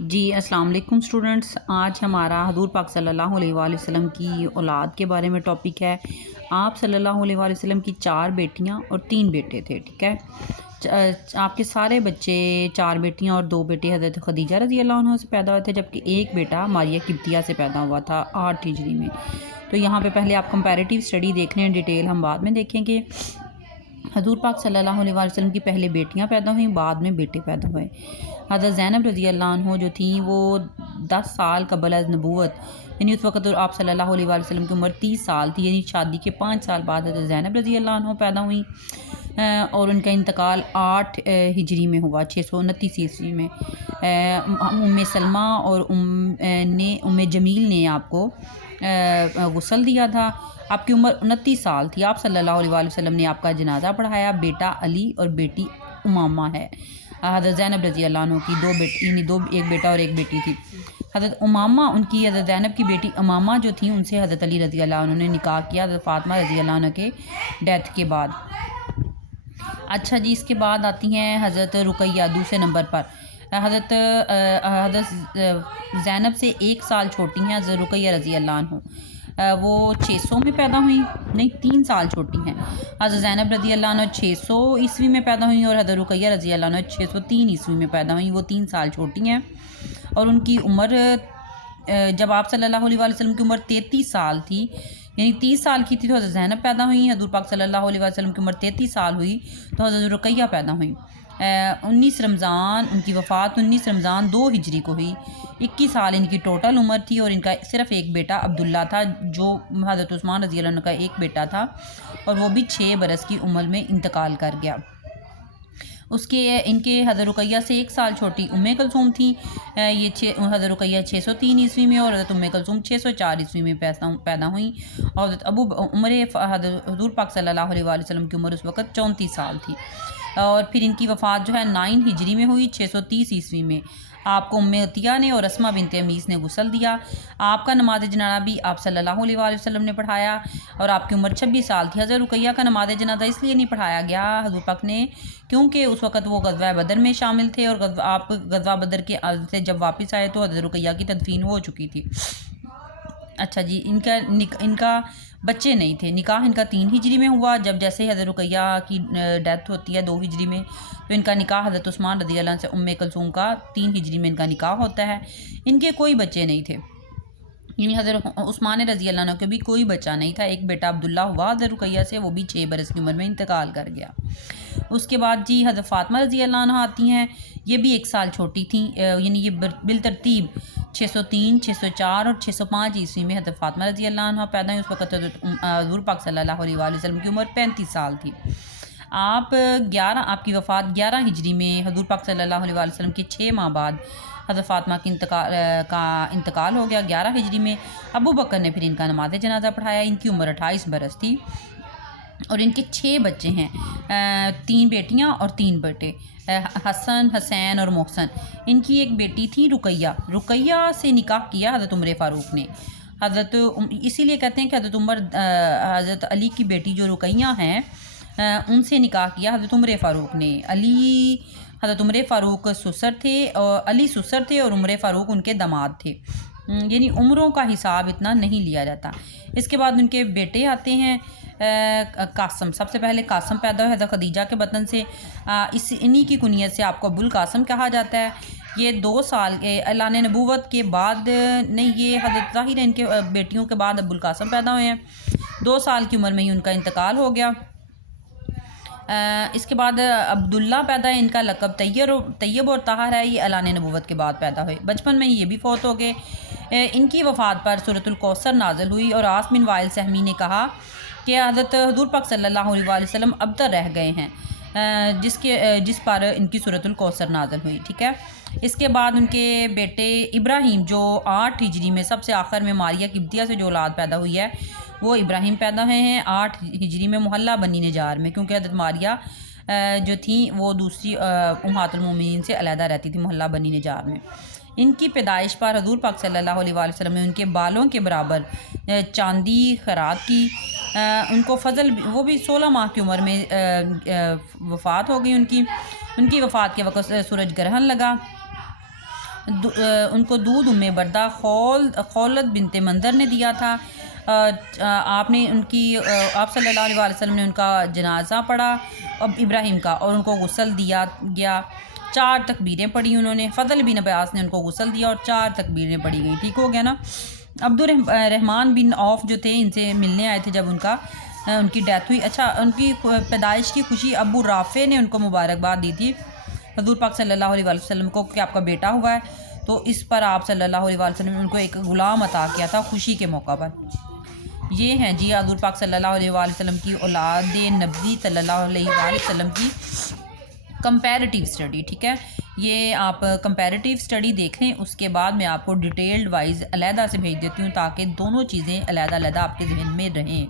جی السلام علیکم اسٹوڈنٹس، آج ہمارا حضور پاک صلی اللہ علیہ وآلہ وسلم کی اولاد کے بارے میں ٹاپک ہے۔ آپ صلی اللہ علیہ وآلہ وسلم کی 4 بیٹیاں اور 3 بیٹے تھے، ٹھیک ہے۔ آپ کے سارے بچے 4 بیٹیاں اور 2 بیٹے حضرت خدیجہ رضی اللہ عنہ سے پیدا ہوئے تھے، جبکہ ایک بیٹا ماریہ قبطیہ سے پیدا ہوا تھا 8 ہجری میں۔ تو یہاں پہ پہلے آپ کمپیریٹیو اسٹڈی دیکھ لیں، ڈیٹیل ہم بعد میں دیکھیں گے۔ حضور پاک صلی اللہ علیہ وآلہ وسلم کی پہلے بیٹیاں پیدا ہوئیں، بعد میں بیٹے پیدا ہوئے۔ حضرت زینب رضی اللہ عنہ جو تھیں وہ 10 سال قبل از نبوت، یعنی اس وقت آپ صلی اللہ علیہ وآلہ وسلم کی عمر 30 سال تھی، یعنی شادی کے 5 سال بعد حضرت زینب رضی اللہ عنہ پیدا ہوئیں، اور ان کا انتقال 8 ہجری میں ہوا، 629 عیسوی میں۔ ام سلمہ اور ام جمیل نے آپ کو غسل دیا تھا۔ آپ کی عمر 29 سال تھی۔ آپ صلی اللہ علیہ وآلہ وسلم نے آپ کا جنازہ پڑھایا۔ بیٹا علی اور بیٹی امامہ ہے۔ حضرت زینب رضی اللہ عنہ کی 2 بیٹی، یعنی ایک بیٹا اور ایک بیٹی تھی۔ حضرت امامہ، ان کی حضرت زینب کی بیٹی امامہ جو تھیں، ان سے حضرت علی رضی اللہ عنہ نے نکاح کیا حضرت فاطمہ رضی اللہ عنہ کے ڈیتھ کے بعد۔ اچھا جی، اس کے بعد آتی ہیں حضرت رقیہ دوسرے نمبر پر۔ حضرت زینب سے 1 سال چھوٹی ہیں حضرت رقیہ رضی اللہ عنہ، وہ 600 میں پیدا ہوئیں، نہیں 3 سال چھوٹی ہیں۔ حضرت زینب رضی اللہ عنہ 600 عیسوی میں پیدا ہوئیں اور حضرت رقیہ رضی اللہ عنہ 603 عیسوی میں پیدا ہوئیں، وہ 3 سال چھوٹی ہیں۔ اور ان کی عمر، جب آپ صلی اللہ علیہ وآلہ وسلم کی عمر 33 سال تھی، یعنی 30 سال کی تھی تو حضرت زینب پیدا ہوئیں۔ حضور پاک صلی اللہ علیہ وآلہ وسلم کی عمر 33 سال ہوئی تو حضرت رقیہ پیدا ہوئیں۔ 19 رمضان، ان کی وفات 19 رمضان 2 ہجری کو ہوئی۔ 21 سال ان کی ٹوٹل عمر تھی، اور ان کا صرف ایک بیٹا عبداللہ تھا، جو حضرت عثمان رضی اللہ عنہ کا ایک بیٹا تھا، اور وہ بھی 6 برس کی عمر میں انتقال کر گیا۔ ان کے حضرت رقیہ سے 1 سال چھوٹی ام کلثوم تھیں، یہ حضرت رقیہ 603 عیسوی میں اور حضرت ام کلثوم 604 عیسوی میں پیدا ہوئیں، اور حضرت حضور پاک صلی اللہ علیہ وآلہ وسلم کی عمر اس وقت 34 سال تھی، اور پھر ان کی وفات جو ہے 9 ہجری میں ہوئی، 630 عیسوی میں۔ آپ کو ام عطیہ نے اور اسمہ بنت امیس نے غسل دیا۔ آپ کا نماز جنازہ بھی آپ صلی اللہ علیہ وآلہ وسلم نے پڑھایا، اور آپ کی عمر 26 سال تھی۔ حضرت رقیہ کا نماز جنازہ اس لیے نہیں پڑھایا گیا حضور پاک نے، کیونکہ اس وقت وہ غزوہ بدر میں شامل تھے، اور آپ غزوہ بدر کے سے جب واپس آئے تو حضرت رقیہ کی تدفین ہو چکی تھی۔ اچھا جی، ان کا بچے نہیں تھے۔ نکاح ان کا 3 ہجری میں ہوا، جب جیسے حضرت رقیہ کی ڈیتھ ہوتی ہے 2 ہجری میں، تو ان کا نکاح حضرت عثمان رضی اللہ عنہ سے ام کلثوم کا 3 ہجری میں ان کا نکاح ہوتا ہے۔ ان کے کوئی بچے نہیں تھے، یعنی حضرت عثمان رضی اللہ عنہ کے بھی کوئی بچہ نہیں تھا۔ ایک بیٹا عبداللہ ہوا حضرت رقیہ سے، وہ بھی 6 برس کی عمر میں انتقال کر گیا۔ اس کے بعد جی حضرت فاطمہ رضی اللہ عنہ آتی ہیں، یہ بھی 1 سال چھوٹی تھیں، یعنی یہ بالترتیب 603، 604 اور 605 عیسوی میں حضرت فاطمہ رضی اللہ عنہ پیدا ہوئی۔ اس وقت حضور پاک صلی اللہ علیہ وآلہ وسلم کی عمر 35 سال تھی۔ آپ کی وفات 11 ہجری میں، حضور پاک صلی اللہ علیہ وآلہ وسلم کے 6 ماہ بعد حضرت فاطمہ کی انتقال ہو گیا 11 ہجری میں۔ ابو بکر نے پھر ان کا نماز جنازہ پڑھایا۔ ان کی عمر 28 برس تھی، اور ان کے 6 بچے ہیں، 3 بیٹیاں اور 3 بیٹے، حسن، حسین اور محسن۔ ان کی ایک بیٹی تھی رقیہ سے نکاح کیا حضرت عمر فاروق نے۔ اسی لیے کہتے ہیں کہ حضرت علی کی بیٹی جو رقیہ ہیں، ان سے نکاح کیا حضرت عمر فاروق نے۔ حضرت عمر فاروق سسر تھے، اور علی سسر تھے، اور عمر فاروق ان کے داماد تھے، یعنی عمروں کا حساب اتنا نہیں لیا جاتا۔ اس کے بعد ان کے بیٹے آتے ہیں۔ قاسم، سب سے پہلے قاسم پیدا ہوئے حضرت خدیجہ کے بطن سے، انہی کی کنیت سے آپ کو ابو القاسم کہا جاتا ہے۔ یہ 2 سال اعلان نبوت کے بعد، نہیں یہ حضرت ظاہر ان کے بیٹیوں کے بعد ابو القاسم پیدا ہوئے ہیں۔ 2 سال کی عمر میں ہی ان کا انتقال ہو گیا۔ اس کے بعد عبداللہ پیدا ہے، ان کا لقب طیب اور طاہر ہے، یہ اعلان نبوت کے بعد پیدا ہوئے، بچپن میں یہ بھی فوت ہو گئے۔ ان کی وفات پر سورۃ الکوثر نازل ہوئی، اور عاص بن وائل سہمی نے کہا کہ حضرت حضور پاک صلی اللہ علیہ وآلہ وسلم ابتر رہ گئے ہیں، جس پر ان کی سورۃ الکوثر نازل ہوئی، ٹھیک ہے۔ اس کے بعد ان کے بیٹے ابراہیم، جو 8 ہجری میں سب سے آخر میں ماریہ قبطیہ سے جو اولاد پیدا ہوئی ہے، وہ ابراہیم پیدا ہوئے ہیں 8 ہجری میں محلہ بنی نجار میں، کیونکہ حضرت ماریہ جو تھیں وہ دوسری امہات المومنین سے علیحدہ رہتی تھی محلہ بنی نجار میں۔ ان کی پیدائش پر حضور پاک صلی اللہ علیہ وآلہ وسلم نے ان کے بالوں کے برابر چاندی خیرات کی۔ ان کو فضل، وہ بھی 16 ماہ کی عمر میں وفات ہو گئی ان کی وفات کے وقت سورج گرہن لگا۔ ان کو دودھ بردہ خولد بنت منظر نے دیا تھا. آپ نے ان کی آپ صلی اللہ علیہ وسلم نے ان کا جنازہ پڑھا اب ابراہیم کا اور ان کو غسل دیا گیا. 4 تکبیریں پڑھی انہوں نے. فضل بن عباس نے ان کو غسل دیا اور 4 تکبیریں پڑھی گئی. ٹھیک ہو گیا نا. عبد الرحمن بن عوف جو تھے ان سے ملنے آئے تھے جب ان کی ڈیتھ ہوئی. اچھا ان کی پیدائش کی خوشی ابو رافع نے ان کو مبارکباد دی تھی حضور پاک صلی اللہ علیہ وسلم کو کہ آپ کا بیٹا ہوا ہے. تو اس پر آپ صلی اللہ علیہ وسلم نے ان کو ایک غلام عطا کیا تھا خوشی کے موقع پر. یہ ہیں جی حضور پاک صلی اللہ علیہ وسلم کی اولاد نبی صلی اللہ علیہ وسلم کی کمپیریٹیو اسٹڈی. ٹھیک ہے, یہ آپ کمپیریٹیو اسٹڈی دیکھ لیں. اس کے بعد میں آپ کو ڈیٹیلڈ وائز علیحدہ سے بھیج دیتی ہوں تاکہ دونوں چیزیں علیحدہ علیحدہ آپ کے ذہن میں رہیں.